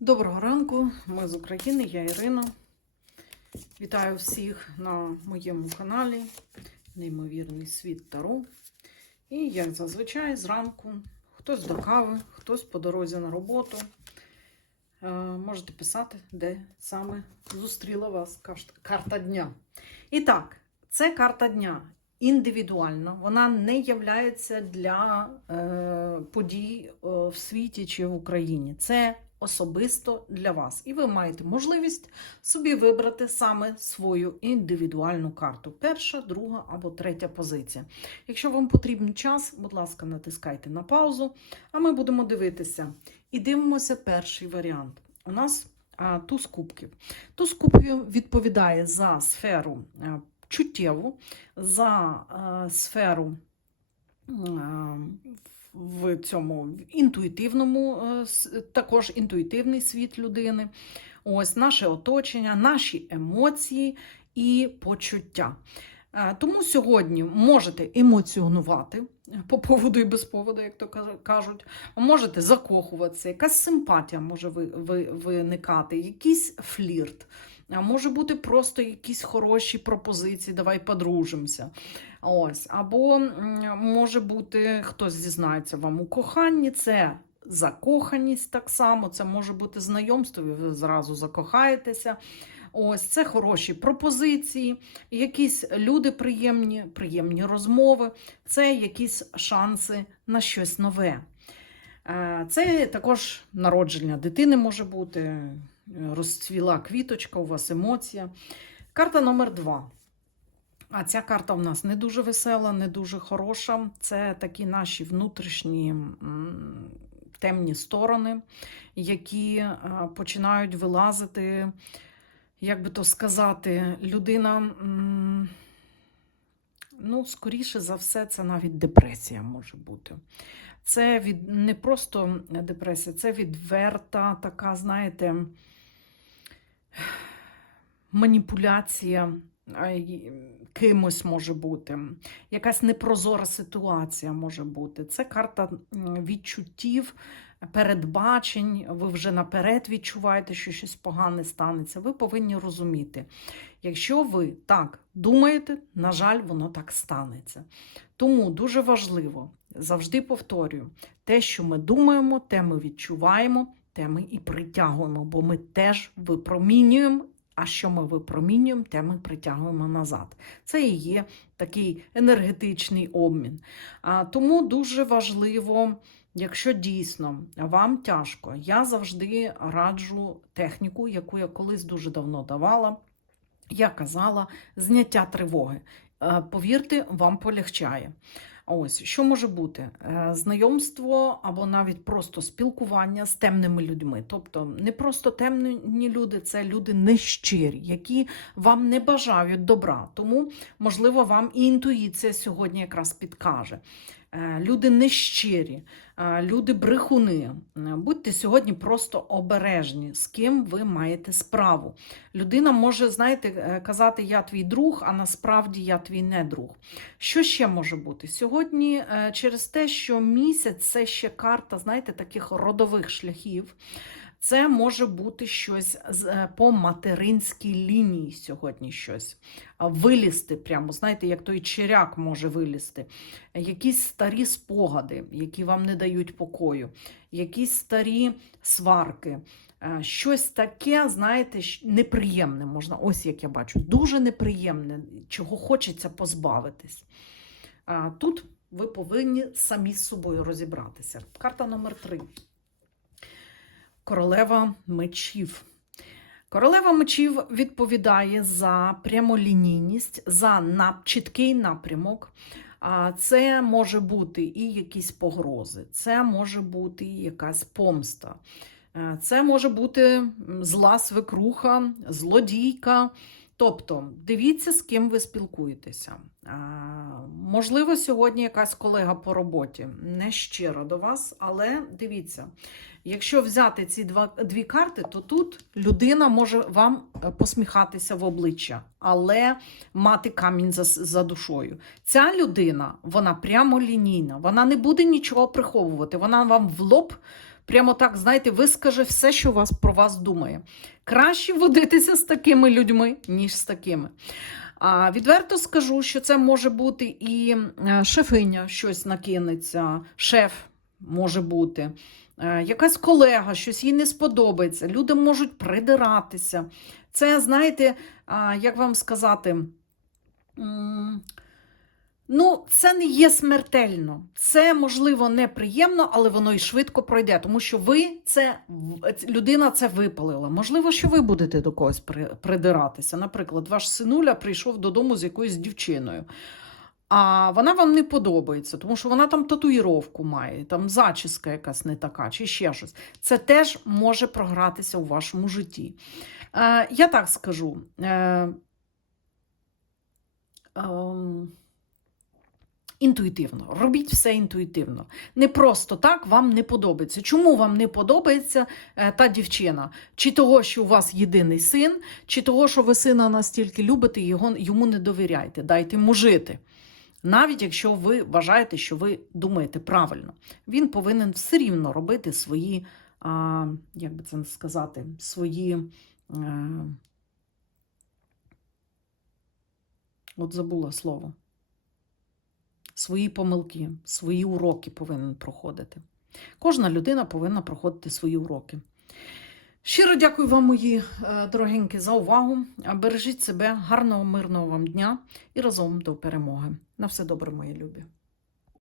Доброго ранку, ми з України, я Ірина. Вітаю всіх на моєму каналі Неймовірний світ Таро. І, як зазвичай, зранку хтось до кави, хтось по дорозі на роботу. Е, можете писати, де саме зустріла вас карта дня. І так, це карта дня індивідуальна, вона не являється для е, подій е, в світі чи в Україні. Це особисто для вас. І ви маєте можливість собі вибрати саме свою індивідуальну карту. Перша, друга або третя позиція. Якщо вам потрібен час, будь ласка, натискайте на паузу, а ми будемо дивитися. І дивимося перший варіант. У нас а, туз кубків. Туз кубків відповідає за сферу а, чуттєву, за а, сферу а, в цьому інтуїтивному, е, також інтуїтивний світ людини, ось наше оточення, наші емоції і почуття. Е, Тому сьогодні можете емоціонувати е, по поводу і без поводу, як то кажу- кажуть. Можете закохуватися, якась симпатія може ви- ви- виникати, якийсь флірт. А може бути просто якісь хороші пропозиції, давай подружимося. Ось. Або може бути, хтось зізнається вам у коханні, це закоханість так само, це може бути знайомство, ви зразу закохаєтеся. Ось це хороші пропозиції, якісь люди приємні, приємні розмови, це якісь шанси на щось нове. Е, Це також народження дитини може бути, розцвіла квіточка, у вас емоція. Карта номер два. А ця карта в нас не дуже весела, не дуже хороша. Це такі наші внутрішні темні сторони, які е, починають вилазити, як би то сказати, людина. Ну, скоріше за все, це навіть депресія може бути. Це від не просто депресія, це відверта, така, знаєте, маніпуляція кимось може бути, якась непрозора ситуація може бути. Це карта відчуттів, передбачень. Ви вже наперед відчуваєте, що щось погане станеться. Ви повинні розуміти, якщо ви так думаєте, на жаль, воно так станеться. Тому дуже важливо, завжди повторюю, те, що ми думаємо, те ми відчуваємо, те ми і притягуємо, бо ми теж випромінюємо. А що ми випромінюємо, те ми притягуємо назад. Це і є такий енергетичний обмін. А, тому дуже важливо, якщо дійсно вам тяжко, я завжди раджу техніку, яку я колись дуже давно давала. Я казала зняття тривоги. Е, Повірте, вам полегчає. Ось що може бути? Е, Знайомство або навіть просто спілкування з темними людьми. Тобто не просто темні люди, це люди нещирі, які вам не бажають добра. Тому, можливо, вам і інтуїція сьогодні якраз підкаже. Е, Люди нещирі, е, люди брехуни. Е, Будьте сьогодні просто обережні, з ким ви маєте справу. Людина може, знаєте, казати Я твій друг, а насправді я твій не друг. Що ще може бути? Сьогодні через те, що місяць це ще карта, знаєте, таких родових шляхів. Це може бути щось е, по материнській лінії сьогодні щось. Вилізти прямо, знаєте, як той черяк може вилізти. Якісь старі спогади, які вам не дають покою, якісь старі сварки. Е, Щось таке, знаєте, неприємне можна, ось як я бачу, дуже неприємне, чого хочеться позбавитись. Тут ви повинні самі з собою розібратися. Карта номер три. Королева мечів. Королева мечів відповідає за прямолінійність, за чіткий напрямок. Це може бути і якісь погрози, це може бути і якась помста. Е, Це може бути зла свекруха, злодійка. Тобто, дивіться, з ким ви спілкуєтеся. Можливо, сьогодні якась колега по роботі не щира до вас, але дивіться, якщо взяти ці два, дві карти, то тут людина може вам е, посміхатися в обличчя, але мати камінь за, за душою. Ця людина, вона прямо лінійна, вона не буде нічого приховувати, вона вам в лоб прямо так, знаєте, вискаже все, що вас про вас думає. Краще водитися з такими людьми, ніж з такими. А відверто скажу, що це може бути і е, шефиня щось накинеться, шеф може бути, е, якась колега, щось їй не сподобається. Люди можуть придиратися. Це, знаєте, як вам сказати, ну, це не є смертельно. Це, можливо, неприємно, але воно і швидко пройде, тому що ви це людина це випалила. Можливо, що ви будете до когось при- придиратися. Наприклад, ваш синуля прийшов додому з якоюсь дівчиною. А вона вам не подобається, тому що вона там татуїровку має, там зачіска якась не така, чи ще щось. Це теж може програтися у вашому житті. Е, я так скажу. Е, ем, Інтуїтивно, робіть все інтуїтивно. Не просто так вам не подобається. Чому вам не подобається е, та дівчина? Чи того, що у вас єдиний син, чи того, що ви сина настільки любите його, йому не довіряєте, дайте йому жити. Навіть якщо ви вважаєте, що ви думаєте правильно, він повинен все рівно робити свої, а, як би це сказати, свої. Е, от забула слово. Свої помилки, свої уроки повинен проходити. Кожна людина повинна проходити свої уроки. Щиро дякую вам, мої е, дорогенькі, за увагу. Бережіть себе, гарного, мирного вам дня і разом до перемоги. На все добре, мої любі.